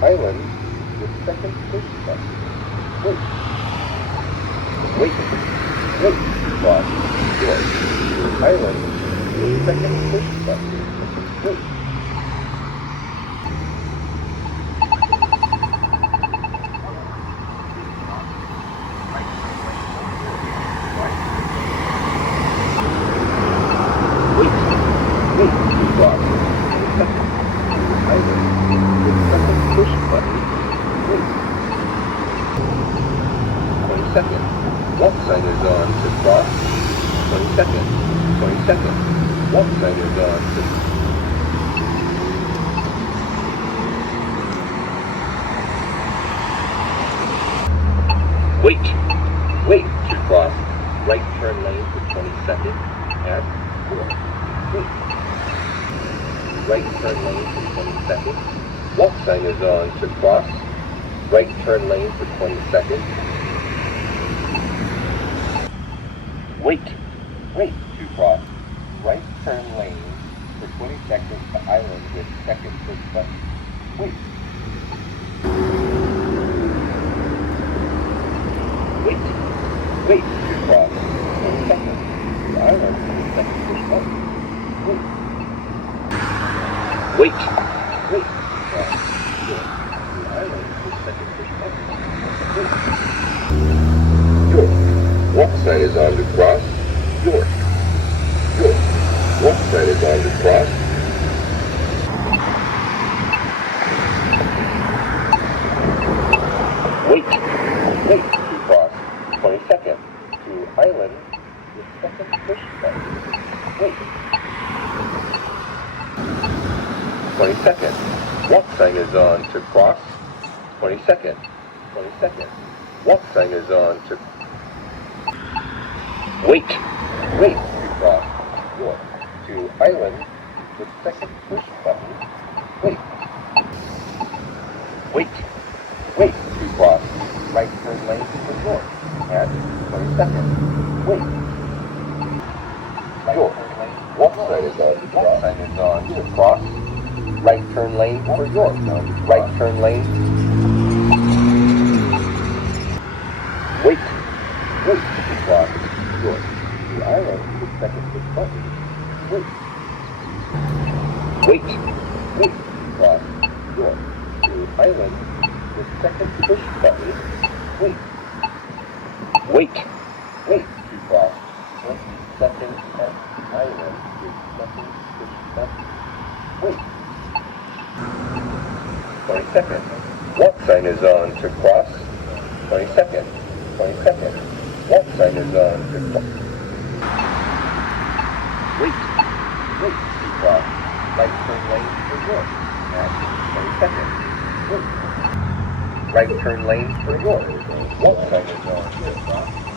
island with second push button. Wait. Wait. Wait. Cross. Door. To island with second push button. Wait. Walk sign is on to cross. 20 seconds. 20 seconds. Walk sign is on to... Wait. Wait to cross. Right turn lane for 20 seconds. At 4. Wait. Right turn lane for 20 seconds. Walk sign is on to cross. Right turn lane for 20 seconds. Wait. Wait to cross. Right turn lane for 20 seconds to island with second push button. Wait. Wait. Wait to cross. 20 seconds to island with second push button. Wait. Wait. Wait to cross. Door. To island with second push button. Wait. Door. Walk sign is on to cross. Door. Door. Walk sign is on to cross. Wait. Wait to cross. 20 seconds. To island with second push button. Wait. 20 seconds. Walk sign is on to cross. 20 seconds. 20 seconds. Walk sign is on to... Wait. Wait to cross. Door. To island with second push button. Wait. Wait. Wait to cross. Right turn lane for door. At 20 seconds. Wait. Door. Walk sign is on to cross. Walk sign is on to cross. Right turn lane for door. Right turn lane. Wait. Wait to cross. Door. To island with second push button. Wait. Wait. Wait to cross. Door. To island with second push button. Wait. Wait. Wait to cross. 20 seconds at island with second push button. Wait. 20 seconds. Walk sign is on to cross. 20 seconds. 20 seconds. Walk sign is on to cross. Wait. Wait to cross. Right turn lane for door. At 20 seconds. Wait. Right turn lane for door. Walk sign is on to cross.